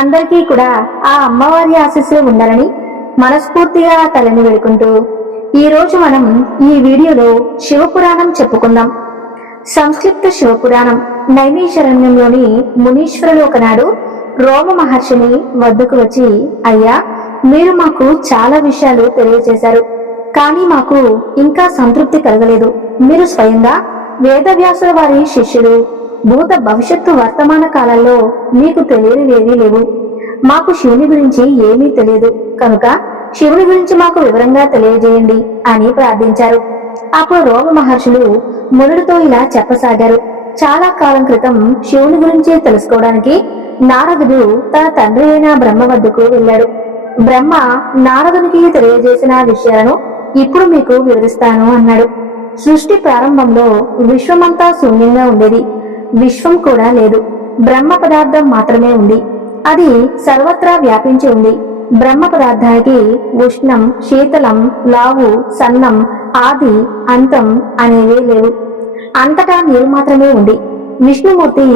అందరికీ కూడా ఆ అమ్మవారి ఆశస్సులు ఉండాలని మనస్ఫూర్తిగా తలని వేడుకుంటూ ఈ రోజు మనం ఈ వీడియోలో శివపురాణం చెప్పుకుందాం సంస్కృప్త శివపురాణం నైమీశరణ్యంలోని మునీశ్వరుడు ఒకనాడు రోమ మహర్షిని వద్దకు వచ్చి అయ్యా మీరు మాకు చాలా విషయాలు తెలియజేశారు కానీ మాకు ఇంకా సంతృప్తి కలగలేదు మీరు స్వయంగా వేదవ్యాసుల వారి శిష్యుడు భూత భవిష్యత్తు వర్తమాన కాలంలో మీకు తెలియనివేమీ లేవు మాకు శివుని గురించి ఏమీ తెలియదు కనుక శివుని గురించి మాకు వివరంగా తెలియజేయండి అని ప్రార్థించారు అప్పుడు రోగ మహర్షులు మునుడితో ఇలా చెప్పసాగారు చాలా కాలం క్రితం శివుని గురించి తెలుసుకోవడానికి నారదుడు తన తండ్రి అయిన బ్రహ్మ వద్దకు వెళ్ళాడు బ్రహ్మ నారదునికి తెలియజేసిన విషయాలను ఇప్పుడు మీకు వివరిస్తాను అన్నాడు సృష్టి ప్రారంభంలో విశ్వమంతా శూన్యంగా ఉండేది విశ్వం కూడా లేదు బ్రహ్మ పదార్థం మాత్రమే ఉంది అది సర్వత్రా వ్యాపించి ఉంది బ్రహ్మ పదార్థానికి ఉష్ణం శీతలం లావు సన్నం ఆది అంతం అనేవే లేవు అంతటా నీరు మాత్రమే ఉంది విష్ణుమూర్తి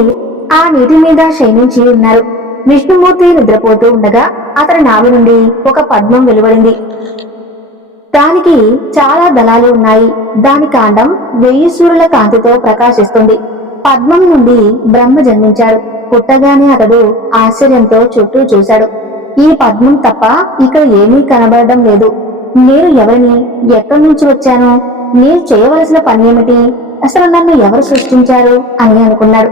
ఆ నీటి మీద క్షయించి ఉన్నారు విష్ణుమూర్తి నిద్రపోతూ ఉండగా అతని నావి నుండి ఒక పద్మం వెలువడింది దానికి చాలా దళాలు ఉన్నాయి దాని కాండం వెయ్యి సూర్యుల కాంతితో ప్రకాశిస్తుంది పద్మం నుండి బ్రహ్మ జన్మించాడు పుట్టగానే అతడు ఆశ్చర్యంతో చుట్టూ చూశాడు ఈ పద్మం తప్ప ఇక్కడ ఏమీ కనబడడం లేదు నేను ఎవరిని ఎక్కడి నుంచి వచ్చాను నేను చేయవలసిన ఏమిటి అసలు నన్ను ఎవరు సృష్టించారు అని అనుకున్నాడు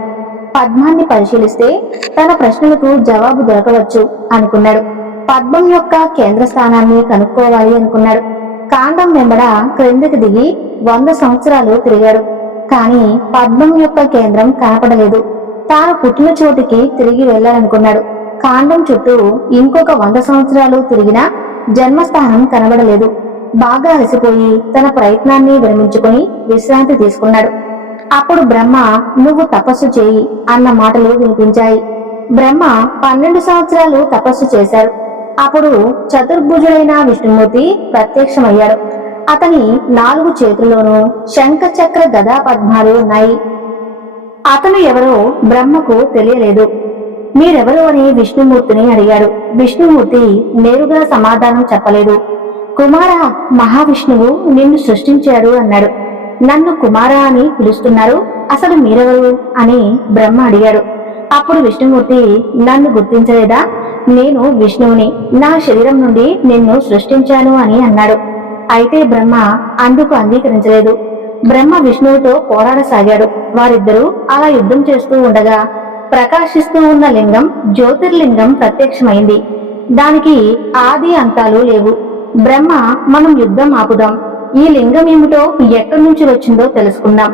పద్మాన్ని పరిశీలిస్తే తన ప్రశ్నలకు జవాబు దొరకవచ్చు అనుకున్నాడు పద్మం యొక్క కేంద్ర స్థానాన్ని కనుక్కోవాలి అనుకున్నాడు కాండం వెంబడ క్రిందకి దిగి వంద సంవత్సరాలు తిరిగాడు కానీ పద్మం యొక్క కేంద్రం కనపడలేదు తాను పుట్టిన చోటికి తిరిగి వెళ్ళాలనుకున్నాడు కాండం చుట్టూ ఇంకొక వంద సంవత్సరాలు తిరిగినా జన్మస్థానం కనబడలేదు బాగా అలసిపోయి తన ప్రయత్నాన్ని విరమించుకుని విశ్రాంతి తీసుకున్నాడు అప్పుడు బ్రహ్మ నువ్వు తపస్సు చేయి అన్న మాటలు వినిపించాయి బ్రహ్మ పన్నెండు సంవత్సరాలు తపస్సు చేశారు అప్పుడు చతుర్భుజుడైన విష్ణుమూర్తి ప్రత్యక్షమయ్యాడు అతని నాలుగు చేతుల్లోనూ శంఖ చక్ర గదా పద్మాలు ఉన్నాయి అతను ఎవరో బ్రహ్మకు తెలియలేదు మీరెవరు అని విష్ణుమూర్తిని అడిగాడు విష్ణుమూర్తి నేరుగా సమాధానం చెప్పలేదు కుమార మహావిష్ణువు నిన్ను సృష్టించాడు అన్నాడు నన్ను కుమార అని పిలుస్తున్నారు అసలు మీరెవరు అని బ్రహ్మ అడిగాడు అప్పుడు విష్ణుమూర్తి నన్ను గుర్తించలేదా నేను విష్ణువుని నా శరీరం నుండి నిన్ను సృష్టించాను అని అన్నాడు అయితే బ్రహ్మ అందుకు అంగీకరించలేదు బ్రహ్మ విష్ణువుతో పోరాడసాగాడు వారిద్దరూ అలా యుద్ధం చేస్తూ ఉండగా ప్రకాశిస్తూ ఉన్న లింగం జ్యోతిర్లింగం ప్రత్యక్షమైంది దానికి ఆది అంతాలు లేవు బ్రహ్మ మనం యుద్ధం ఆపుదాం ఈ లింగం ఏమిటో ఎక్కడి నుంచి వచ్చిందో తెలుసుకుందాం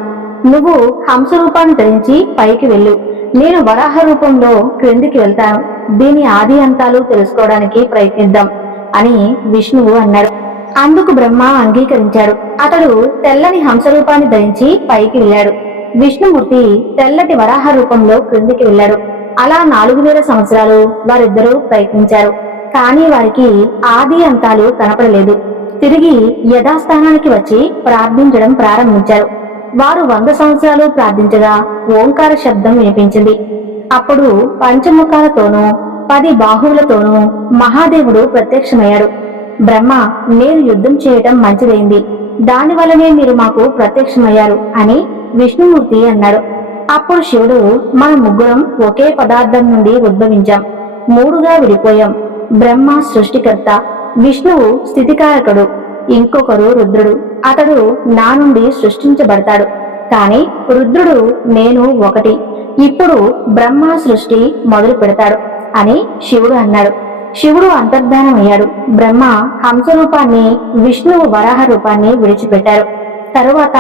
నువ్వు హంస రూపాన్ని ధరించి పైకి వెళ్ళు నేను వరాహ రూపంలో క్రిందికి వెళ్తాను దీని ఆది అంతాలు తెలుసుకోవడానికి ప్రయత్నిద్దాం అని విష్ణువు అన్నారు అందుకు బ్రహ్మ అంగీకరించాడు అతడు తెల్లని హంసరూపాన్ని ధరించి పైకి వెళ్ళాడు విష్ణుమూర్తి తెల్లటి వరాహ రూపంలో క్రిందికి వెళ్ళాడు అలా నాలుగు వేల సంవత్సరాలు వారిద్దరూ ప్రయత్నించారు కానీ వారికి ఆది అంతాలు కనపడలేదు తిరిగి యథాస్థానానికి వచ్చి ప్రార్థించడం ప్రారంభించారు వారు వంద సంవత్సరాలు ప్రార్థించగా ఓంకార శబ్దం వినిపించింది అప్పుడు పంచముఖాలతోనూ పది బాహువులతోనూ మహాదేవుడు ప్రత్యక్షమయ్యాడు బ్రహ్మ మీరు యుద్ధం చేయటం మంచిదైంది దానివల్లనే మీరు మాకు ప్రత్యక్షమయ్యారు అని విష్ణుమూర్తి అన్నాడు అప్పుడు శివుడు మన ముగ్గురం ఒకే పదార్థం నుండి ఉద్భవించాం మూడుగా విడిపోయాం బ్రహ్మ సృష్టికర్త విష్ణువు స్థితికారకుడు ఇంకొకరు రుద్రుడు అతడు నా నుండి సృష్టించబడతాడు కాని రుద్రుడు నేను ఒకటి ఇప్పుడు బ్రహ్మ సృష్టి మొదలు పెడతాడు అని శివుడు అన్నాడు శివుడు అంతర్ధానమయ్యాడు బ్రహ్మ హంస రూపాన్ని విష్ణువు వరాహ రూపాన్ని విడిచిపెట్టారు తరువాత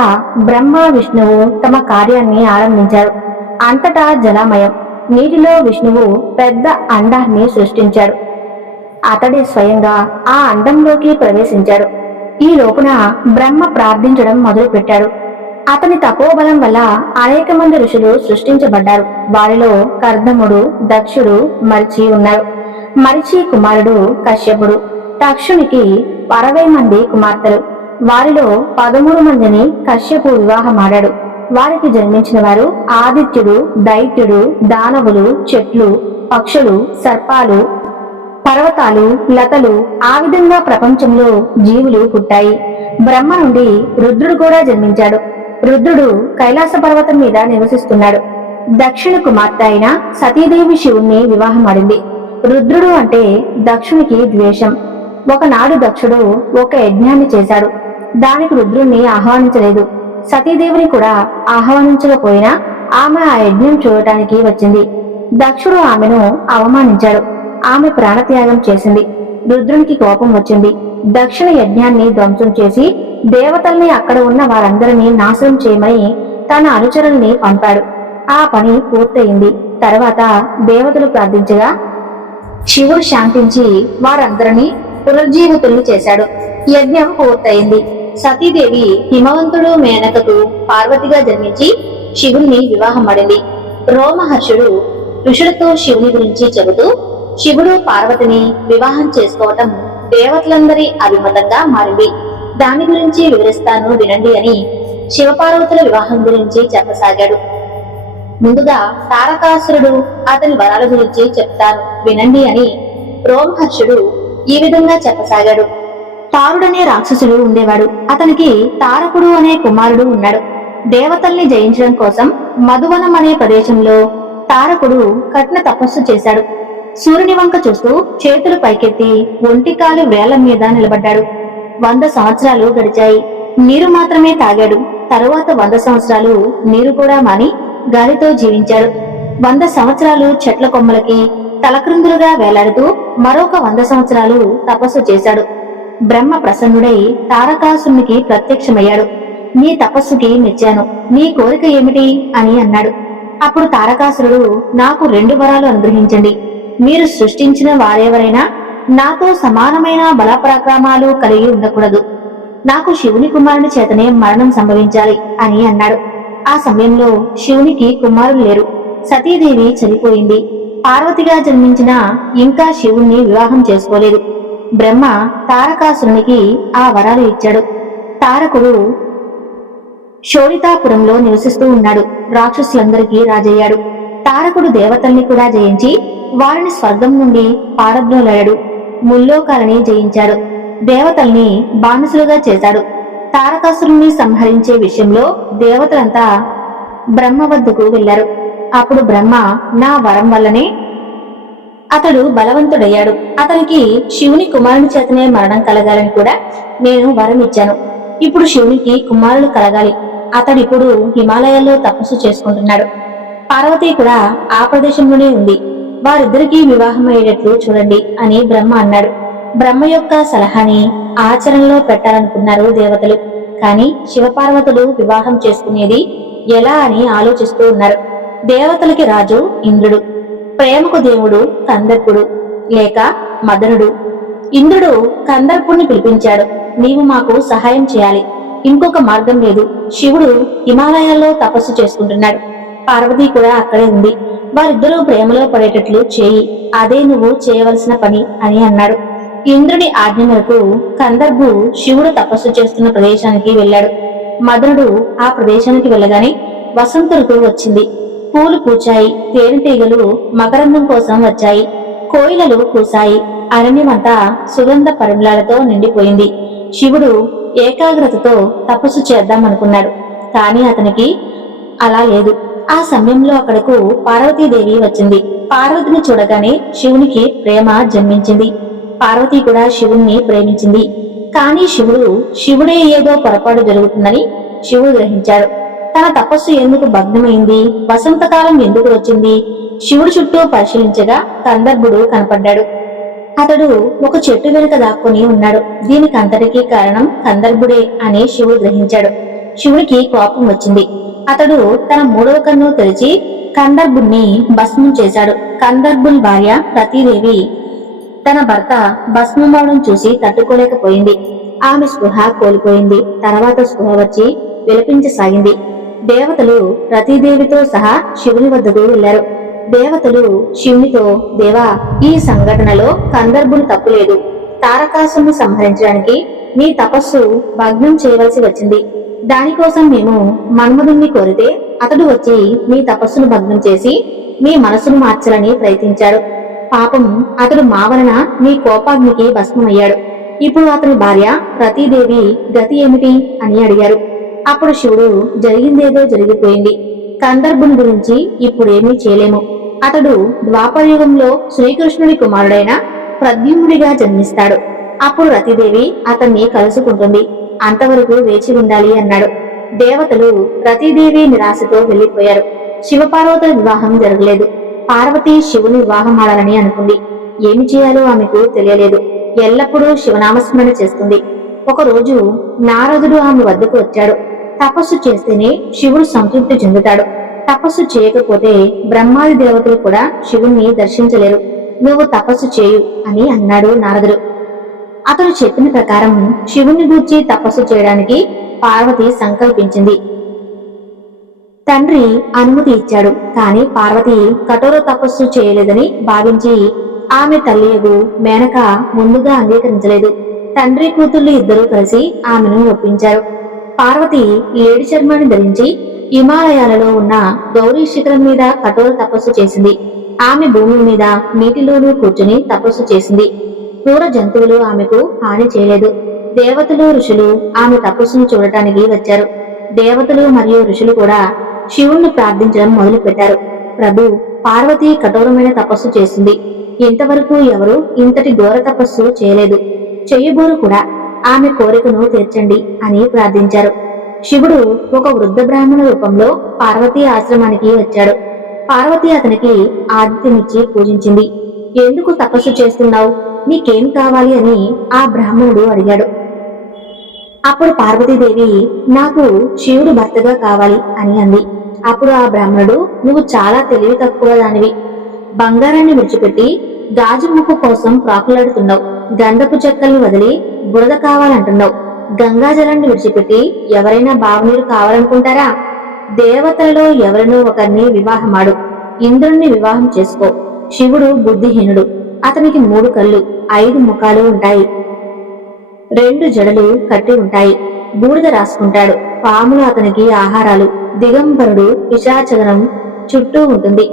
బ్రహ్మ విష్ణువు తమ కార్యాన్ని ఆరంభించారు అంతటా జలామయం నీటిలో విష్ణువు పెద్ద అండాన్ని సృష్టించాడు అతడే స్వయంగా ఆ అండంలోకి ప్రవేశించాడు ఈ లోపున బ్రహ్మ ప్రార్థించడం మొదలుపెట్టాడు అతని తపోబలం వల్ల అనేక మంది ఋషులు సృష్టించబడ్డారు వారిలో కర్దముడు దక్షుడు మరిచి ఉన్నారు మరిచి కుమారుడు కశ్యపుడు తక్షునికి అరవై మంది కుమార్తెలు వారిలో పదమూడు మందిని కశ్యపు వివాహమాడాడు వారికి జన్మించిన వారు ఆదిత్యుడు దైత్యుడు దానవులు చెట్లు పక్షులు సర్పాలు పర్వతాలు లతలు ఆ విధంగా ప్రపంచంలో జీవులు పుట్టాయి బ్రహ్మ నుండి రుద్రుడు కూడా జన్మించాడు రుద్రుడు కైలాస పర్వతం మీద నివసిస్తున్నాడు దక్షిణ కుమార్తె అయిన సతీదేవి శివుణ్ణి వివాహమాడింది రుద్రుడు అంటే దక్షునికి ద్వేషం ఒకనాడు దక్షుడు ఒక యజ్ఞాన్ని చేశాడు దానికి రుద్రుణ్ణి ఆహ్వానించలేదు సతీదేవిని కూడా ఆహ్వానించకపోయినా ఆమె ఆ యజ్ఞం చూడటానికి వచ్చింది దక్షుడు ఆమెను అవమానించాడు ఆమె ప్రాణత్యాగం చేసింది రుద్రునికి కోపం వచ్చింది దక్షిణ యజ్ఞాన్ని ధ్వంసం చేసి దేవతల్ని అక్కడ ఉన్న వారందరినీ నాశనం చేయమని తన అనుచరుల్ని పంపాడు ఆ పని పూర్తయింది తర్వాత దేవతలు ప్రార్థించగా శివుడు శాంతించి వారందరినీ పునర్జీవితుల్ని చేశాడు యజ్ఞం పూర్తయింది సతీదేవి హిమవంతుడు మేనకకు పార్వతిగా జన్మించి శివుణ్ణి వివాహం అడింది రోమహర్షుడు ఋషులతో శివుని గురించి చెబుతూ శివుడు పార్వతిని వివాహం చేసుకోవటం దేవతలందరి అభిమతంగా మారింది దాని గురించి వివరిస్తాను వినండి అని శివపార్వతుల వివాహం గురించి చెప్పసాగాడు ముందుగా తారకాసురుడు అతని వరాల గురించి చెప్తాను వినండి అని రోమహర్షుడు ఈ విధంగా చెప్పసాగాడు తారుడనే రాక్షసుడు ఉండేవాడు అతనికి తారకుడు అనే కుమారుడు ఉన్నాడు దేవతల్ని జయించడం కోసం మధువనం అనే ప్రదేశంలో తారకుడు కఠిన తపస్సు చేశాడు సూర్యుని వంక చూస్తూ చేతులు పైకెత్తి ఒంటికాలు వేల మీద నిలబడ్డాడు వంద సంవత్సరాలు గడిచాయి నీరు మాత్రమే తాగాడు తరువాత వంద సంవత్సరాలు నీరు కూడా మాని గాలితో జీవించాడు వంద సంవత్సరాలు చెట్ల కొమ్మలకి తలక్రిందులుగా వేలాడుతూ మరొక వంద సంవత్సరాలు తపస్సు చేశాడు బ్రహ్మ ప్రసన్నుడై తారకాసునికి ప్రత్యక్షమయ్యాడు నీ తపస్సుకి మెచ్చాను నీ కోరిక ఏమిటి అని అన్నాడు అప్పుడు తారకాసురుడు నాకు రెండు వరాలు అనుగ్రహించండి మీరు సృష్టించిన వారెవరైనా నాతో సమానమైన బలపరాక్రమాలు కలిగి ఉండకూడదు నాకు శివుని కుమారుని చేతనే మరణం సంభవించాలి అని అన్నాడు ఆ సమయంలో శివునికి కుమారులు లేరు సతీదేవి చనిపోయింది పార్వతిగా జన్మించిన ఇంకా శివుణ్ణి వివాహం చేసుకోలేదు బ్రహ్మ తారకాసురునికి ఆ వరాలు ఇచ్చాడు తారకుడు శోరితాపురంలో నివసిస్తూ ఉన్నాడు రాక్షసులందరికీ రాజయ్యాడు తారకుడు దేవతల్ని కూడా జయించి వారిని స్వర్గం నుండి పారద్రోలయ్యాడు ముల్లోకాలని జయించాడు దేవతల్ని బానిసులుగా చేశాడు తారకాసురుణ్ణి సంహరించే విషయంలో దేవతలంతా బ్రహ్మ వద్దకు వెళ్లారు అప్పుడు బ్రహ్మ నా వరం వల్లనే అతడు బలవంతుడయ్యాడు అతనికి శివుని కుమారుని చేతనే మరణం కలగాలని కూడా నేను వరం ఇచ్చాను ఇప్పుడు శివునికి కుమారుడు కలగాలి అతడిప్పుడు ఇప్పుడు హిమాలయాల్లో తపస్సు చేసుకుంటున్నాడు పార్వతి కూడా ఆ ప్రదేశంలోనే ఉంది వారిద్దరికీ వివాహం అయ్యేటట్లు చూడండి అని బ్రహ్మ అన్నాడు బ్రహ్మ యొక్క సలహాని ఆచరణలో పెట్టాలనుకున్నారు దేవతలు కానీ శివపార్వతులు వివాహం చేసుకునేది ఎలా అని ఆలోచిస్తూ ఉన్నారు దేవతలకి రాజు ఇంద్రుడు ప్రేమకు దేవుడు కందర్పుడు లేక మదనుడు ఇంద్రుడు కందర్పుణ్ణి పిలిపించాడు నీవు మాకు సహాయం చేయాలి ఇంకొక మార్గం లేదు శివుడు హిమాలయాల్లో తపస్సు చేసుకుంటున్నాడు పార్వతి కూడా అక్కడే ఉంది వారిద్దరూ ప్రేమలో పడేటట్లు చేయి అదే నువ్వు చేయవలసిన పని అని అన్నాడు ఇంద్రుడి ఆజ్ఞ మేరకు కందర్భు శివుడు తపస్సు చేస్తున్న ప్రదేశానికి వెళ్ళాడు మదనుడు ఆ ప్రదేశానికి వెళ్ళగానే వసంత ఋతువు వచ్చింది పూలు పూచాయి తేనెటీగలు మకరందం కోసం వచ్చాయి కోయిలలు కూసాయి అరణ్యమంతా సుగంధ పరిమళాలతో నిండిపోయింది శివుడు ఏకాగ్రతతో తపస్సు చేద్దామనుకున్నాడు కానీ అతనికి అలా లేదు ఆ సమయంలో అక్కడకు పార్వతీదేవి వచ్చింది పార్వతిని చూడగానే శివునికి ప్రేమ జన్మించింది పార్వతి కూడా శివుణ్ణి ప్రేమించింది కానీ శివుడు శివుడే ఏదో పొరపాటు జరుగుతుందని శివుడు గ్రహించాడు తన తపస్సు ఎందుకు భగ్నమైంది వసంతకాలం ఎందుకు వచ్చింది శివుడు చుట్టూ పరిశీలించగా కందర్భుడు కనపడ్డాడు అతడు ఒక చెట్టు వెనుక దాక్కుని ఉన్నాడు దీనికి అంతటికీ కారణం కందర్భుడే అని శివుడు గ్రహించాడు శివుడికి కోపం వచ్చింది అతడు తన మూడవ కన్ను తెరిచి కందర్భుణ్ణి భస్మం చేశాడు కందర్భుని భార్య ప్రతిదేవి తన భర్త భస్మమవడం చూసి తట్టుకోలేకపోయింది ఆమె స్పృహ కోల్పోయింది తర్వాత స్పృహ వచ్చి విలపించసాగింది దేవతలు ప్రతిదేవితో సహా శివుని వద్దకు వెళ్లారు దేవతలు శివునితో దేవా ఈ సంఘటనలో కందర్భులు తప్పులేదు తారకాసుని సంహరించడానికి నీ తపస్సు భగ్నం చేయవలసి వచ్చింది దానికోసం మేము మన్మధుణ్ణి కోరితే అతడు వచ్చి మీ తపస్సును భగ్నం చేసి మీ మనసును మార్చాలని ప్రయత్నించాడు పాపం అతడు మా వలన నీ కోపాగ్నికి భస్మమయ్యాడు ఇప్పుడు అతని భార్య ప్రతీదేవి గతి ఏమిటి అని అడిగారు అప్పుడు శివుడు జరిగిందేదో జరిగిపోయింది కందర్భుని గురించి ఇప్పుడేమీ చేయలేము అతడు ద్వాపరయుగంలో శ్రీకృష్ణుడి కుమారుడైన ప్రద్యుమ్నుడిగా జన్మిస్తాడు అప్పుడు రతిదేవి అతన్ని కలుసుకుంటుంది అంతవరకు వేచి ఉండాలి అన్నాడు దేవతలు రతిదేవి నిరాశతో వెళ్లిపోయారు శివపార్వతుల వివాహం జరగలేదు పార్వతి శివుని వివాహం ఆడాలని అనుకుంది ఏమి చేయాలో ఆమెకు తెలియలేదు ఎల్లప్పుడూ శివనామస్మరణ చేస్తుంది ఒకరోజు నారదుడు ఆమె వద్దకు వచ్చాడు తపస్సు చేస్తేనే శివుడు సంతృప్తి చెందుతాడు తపస్సు చేయకపోతే బ్రహ్మాది దేవతలు కూడా శివుణ్ణి దర్శించలేరు నువ్వు తపస్సు చేయు అని అన్నాడు నారదుడు అతను చెప్పిన ప్రకారం శివుని గూర్చి తపస్సు చేయడానికి పార్వతి సంకల్పించింది తండ్రి అనుమతి ఇచ్చాడు కాని పార్వతి కఠోర తపస్సు చేయలేదని భావించి ఆమె తల్లియగు మేనక ముందుగా అంగీకరించలేదు తండ్రి కూతుళ్ళు ఇద్దరూ కలిసి ఆమెను ఒప్పించారు పార్వతి లేడి చర్మాన్ని ధరించి హిమాలయాలలో ఉన్న గౌరీ శిఖరం మీద కఠోర తపస్సు చేసింది ఆమె భూమి మీద నీటిలోనూ కూర్చుని తపస్సు చేసింది క్రూర జంతువులు ఆమెకు హాని చేయలేదు దేవతలు ఋషులు ఆమె తపస్సును చూడటానికి వచ్చారు దేవతలు మరియు ఋషులు కూడా శివుణ్ణి ప్రార్థించడం మొదలుపెట్టారు ప్రభు పార్వతి కఠోరమైన తపస్సు చేసింది ఇంతవరకు ఎవరూ ఇంతటి ఘోర తపస్సు చేయలేదు చెయ్యబోరు కూడా ఆమె కోరికను తీర్చండి అని ప్రార్థించారు శివుడు ఒక వృద్ధ బ్రాహ్మణ రూపంలో పార్వతీ ఆశ్రమానికి వచ్చాడు పార్వతి అతనికి ఆతిథ్యమిచ్చి పూజించింది ఎందుకు తపస్సు చేస్తున్నావు నీకేం కావాలి అని ఆ బ్రాహ్మణుడు అడిగాడు అప్పుడు పార్వతీదేవి నాకు శివుడు భర్తగా కావాలి అని అంది అప్పుడు ఆ బ్రాహ్మణుడు నువ్వు చాలా తెలివి తక్కువ దానివి బంగారాన్ని విడిచిపెట్టి గాజు ముక్కు కోసం ప్రాకులాడుతున్నావు గంధపు చెక్కల్ని వదిలి బురద కావాలంటున్నావు గంగాజలాన్ని విడిచిపెట్టి ఎవరైనా బావనీరు కావాలనుకుంటారా దేవతలలో ఎవరినో ఒకరిని వివాహమాడు ఇంద్రుణ్ణి వివాహం చేసుకో శివుడు బుద్ధిహీనుడు అతనికి మూడు కళ్ళు ఐదు ముఖాలు ఉంటాయి రెండు జడలు కట్టి ఉంటాయి బూడిద రాసుకుంటాడు పాములు అతనికి ఆహారాలు దిగంబరుడు విశాచదనం చుట్టూ ఉంటుంది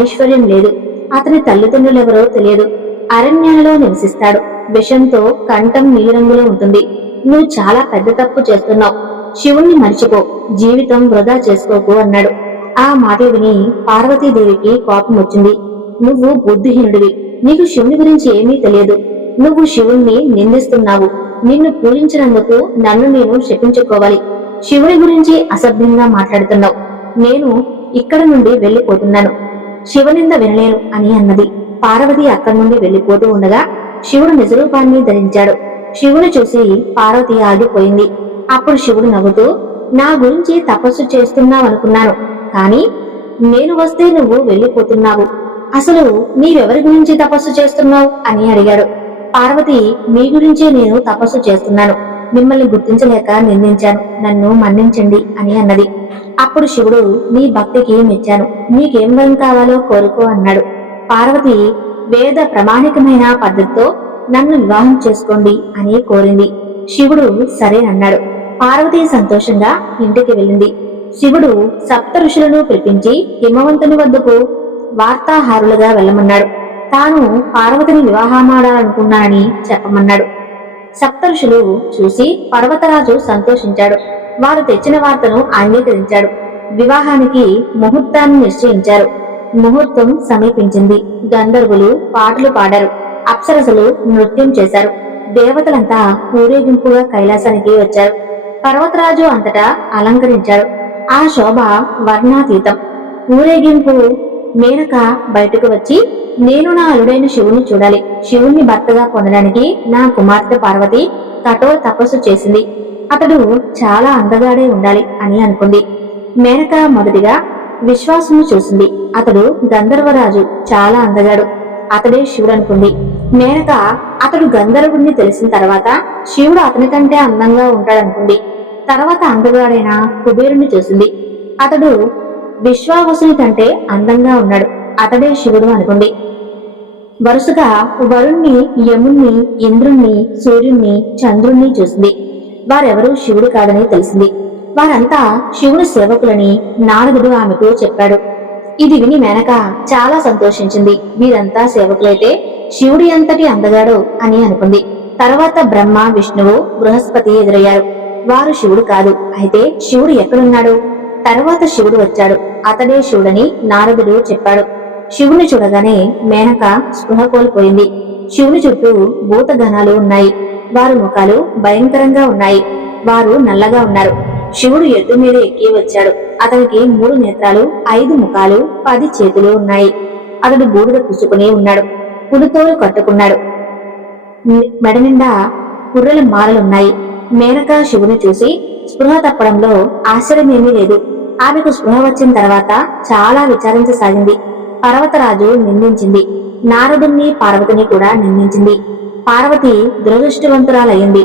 ఐశ్వర్యం లేదు అతని తల్లిదండ్రులెవరో తెలియదు అరణ్యంలో నివసిస్తాడు విషంతో కంఠం నీలిరంగులో ఉంటుంది నువ్వు చాలా పెద్ద తప్పు చేస్తున్నావు శివుణ్ణి మరిచిపో జీవితం వృధా చేసుకోకు అన్నాడు ఆ మాట విని పార్వతీదేవికి కోపం వచ్చింది నువ్వు బుద్ధిహీనుడివి నీకు శివుని గురించి ఏమీ తెలియదు నువ్వు శివుణ్ణి నిందిస్తున్నావు నిన్ను పూజించినందుకు నన్ను నేను శపించుకోవాలి శివుడి గురించి అసభ్యంగా మాట్లాడుతున్నావు నేను ఇక్కడ నుండి వెళ్లిపోతున్నాను శివనింద వినలేను అని అన్నది పార్వతి అక్కడి నుండి వెళ్లిపోతూ ఉండగా శివుడు నిజరూపాన్ని ధరించాడు శివుని చూసి పార్వతి ఆగిపోయింది అప్పుడు శివుడు నవ్వుతూ నా గురించి తపస్సు చేస్తున్నావనుకున్నాను కానీ నేను వస్తే నువ్వు వెళ్ళిపోతున్నావు అసలు నీవెవరి గురించి తపస్సు చేస్తున్నావు అని అడిగాడు పార్వతి మీ గురించే నేను తపస్సు చేస్తున్నాను మిమ్మల్ని గుర్తించలేక నిందించాను నన్ను మన్నించండి అని అన్నది అప్పుడు శివుడు నీ భక్తికి మెచ్చాను నీకేం భయం కావాలో కోరుకో అన్నాడు పార్వతి వేద ప్రమాణికమైన పద్ధతితో నన్ను వివాహం చేసుకోండి అని కోరింది శివుడు సరే అన్నాడు పార్వతి సంతోషంగా ఇంటికి వెళ్ళింది శివుడు సప్త ఋషులను పిలిపించి హిమవంతుని వద్దకు వార్తాహారులుగా వెళ్ళమన్నాడు తాను పార్వతిని వివాహమాడాలనుకున్నానని చెప్పమన్నాడు సప్తరుషులు చూసి పర్వతరాజు సంతోషించాడు వారు తెచ్చిన వార్తను అంగీకరించాడు వివాహానికి ముహూర్తాన్ని నిశ్చయించారు ముహూర్తం సమీపించింది గంధర్వులు పాటలు పాడారు అప్సరసలు నృత్యం చేశారు దేవతలంతా ఊరేగింపుగా కైలాసానికి వచ్చారు పర్వతరాజు అంతటా అలంకరించాడు ఆ శోభ వర్ణాతీతం ఊరేగింపు మేనక బయటకు వచ్చి నేను నా అల్లుడైన శివుణ్ణి చూడాలి శివుణ్ణి భర్తగా పొందడానికి నా కుమార్తె పార్వతి కఠోర తపస్సు చేసింది అతడు చాలా అందగాడే ఉండాలి అని అనుకుంది మేనక మొదటిగా విశ్వాసును చూసింది అతడు గంధర్వరాజు చాలా అందగాడు అతడే శివుడు అనుకుంది మేనక అతడు గంధర్వుడిని తెలిసిన తర్వాత శివుడు అతని కంటే అందంగా ఉంటాడనుకుంది తర్వాత అందగాడైన కుబేరుణ్ణి చూసింది అతడు విశ్వావసుని కంటే అందంగా ఉన్నాడు అతడే శివుడు అనుకుంది వరుసగా వరుణ్ణి యముణ్ణి ఇంద్రుణ్ణి సూర్యుణ్ణి చంద్రుణ్ణి చూసింది వారెవరూ శివుడు కాదని తెలిసింది వారంతా శివుని సేవకులని నారదుడు ఆమెకు చెప్పాడు ఇది విని మేనక చాలా సంతోషించింది వీరంతా సేవకులైతే శివుడి అంతటి అందగాడు అని అనుకుంది తర్వాత బ్రహ్మ విష్ణువు బృహస్పతి ఎదురయ్యారు వారు శివుడు కాదు అయితే శివుడు ఎక్కడున్నాడు తరువాత శివుడు వచ్చాడు అతడే శివుడని నారదుడు చెప్పాడు శివుని చూడగానే మేనక స్పృహ కోల్పోయింది శివుని చుట్టూ భూతగణాలు ఉన్నాయి వారి ముఖాలు భయంకరంగా ఉన్నాయి వారు నల్లగా ఉన్నారు శివుడు ఎద్దు మీద ఎక్కి వచ్చాడు అతనికి మూడు నేత్రాలు ఐదు ముఖాలు పది చేతులు ఉన్నాయి అతడు బూడిద పుసుకుని ఉన్నాడు పులితోలు కట్టుకున్నాడు మెడ నిండా కుర్రల మారలున్నాయి మేనక శివుని చూసి స్పృహ తప్పడంలో ఆశ్చర్యమేమీ లేదు ఆమెకు స్పృహ వచ్చిన తర్వాత చాలా విచారించసాగింది పర్వతరాజు నిందించింది నారదుణ్ణి పార్వతిని కూడా నిందించింది పార్వతి దురదృష్టవంతురాలయ్యింది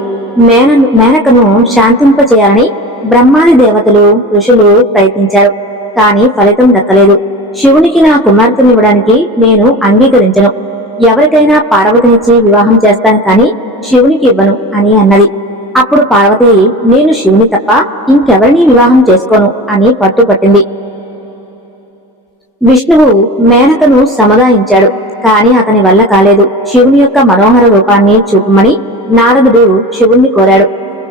మేన మేనకను శాంతింపచేయాలని బ్రహ్మాది దేవతలు ఋషులు ప్రయత్నించారు కానీ ఫలితం దక్కలేదు శివునికి నా కుమార్తెనివ్వడానికి నేను అంగీకరించను ఎవరికైనా పార్వతినిచ్చి వివాహం చేస్తాను కానీ శివునికి ఇవ్వను అని అన్నది అప్పుడు పార్వతి నేను శివుని తప్ప ఇంకెవరిని వివాహం చేసుకోను అని పట్టుపట్టింది విష్ణువు మేనకను సమదాయించాడు కాని అతని వల్ల కాలేదు శివుని యొక్క మనోహర రూపాన్ని చూపమని నారదుడు శివుణ్ణి కోరాడు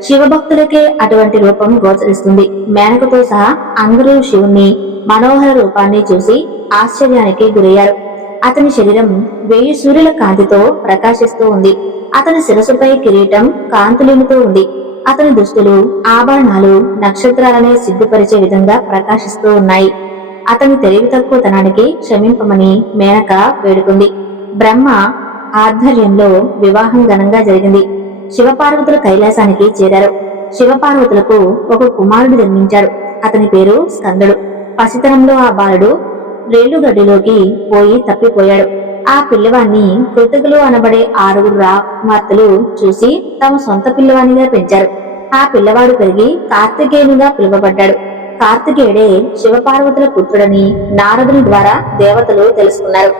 శివభక్తులకే అటువంటి రూపం గోచరిస్తుంది మేనకతో సహా అందరూ శివుణ్ణి మనోహర రూపాన్ని చూసి ఆశ్చర్యానికి గురయ్యారు అతని శరీరం వెయ్యి సూర్యుల కాంతితో ప్రకాశిస్తూ ఉంది అతని శిరసుపై కిరీటం కాంతులేమితో ఉంది అతని దుస్తులు ఆభరణాలు నక్షత్రాలనే సిగ్గుపరిచే విధంగా ప్రకాశిస్తూ ఉన్నాయి అతని తెలివి తక్కువతనానికి క్షమింపమని మేనక వేడుకుంది బ్రహ్మ ఆధ్వర్యంలో వివాహం ఘనంగా జరిగింది శివపార్వతుల కైలాసానికి చేరారు శివపార్వతులకు ఒక కుమారుడు జన్మించాడు అతని పేరు స్కందుడు పసితనంలో ఆ బాలుడు రేలుగడ్డిలోకి పోయి తప్పిపోయాడు ఆ పిల్లవాణ్ణి కృతకులు అనబడే ఆరుగురు రామార్తెలు చూసి తమ సొంత పిల్లవానిగా పెంచారు ఆ పిల్లవాడు పెరిగి కార్తికేయునిగా పిలువబడ్డాడు కార్తికేయుడే శివపార్వతుల పుత్రుడని నారదుని ద్వారా దేవతలు తెలుసుకున్నారు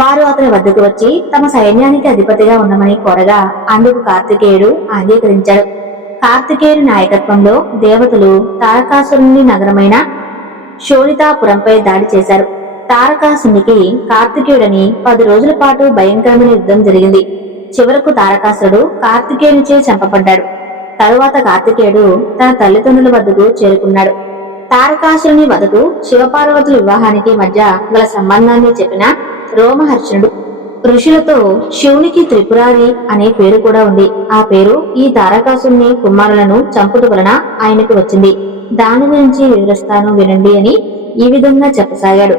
వారు అతని వద్దకు వచ్చి తమ సైన్యానికి అధిపతిగా ఉండమని కోరగా అందుకు కార్తికేయుడు అంగీకరించాడు కార్తికేయుడి నాయకత్వంలో దేవతలు తారకాసురుని నగరమైన శోనితాపురంపై దాడి చేశారు తారకాసునికి కార్తికేయుడని పది రోజుల పాటు భయంకరమైన యుద్ధం జరిగింది చివరకు తారకాసుడు కార్తికేయునిచే చంపబడ్డాడు తరువాత కార్తికేయుడు తన తల్లిదండ్రుల వద్దకు చేరుకున్నాడు తారకాసురుని వదకు శివపార్వతుల వివాహానికి మధ్య గల సంబంధాన్ని చెప్పిన రోమహర్షణుడు ఋషులతో శివునికి త్రిపురారి అనే పేరు కూడా ఉంది ఆ పేరు ఈ తారకాసుని కుమారులను చంపుట వలన ఆయనకు వచ్చింది దాని గురించి వివరిస్తాను వినండి అని ఈ విధంగా చెప్పసాగాడు